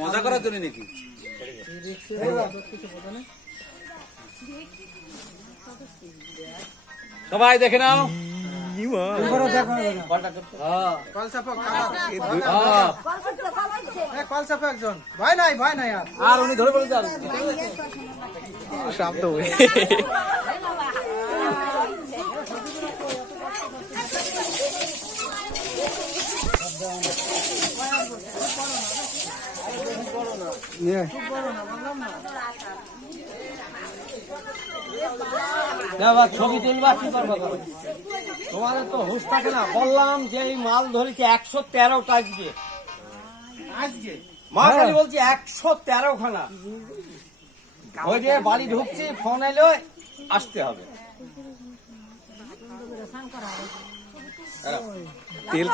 মজা করার জন্য নাকি? সবাই দেখে নাও। আর উনি ধরে বলে শব্দ ছবি তুলবা কি করবো? তোমাদের তো হুঁশ থাকে না। বললাম যে এই মাল ধরেছে 113টা আজকে মাল বলছি 113 খানা। ওই যে বাড়ি ঢুকছি, ফোন এলো, আসতে হবে। তেল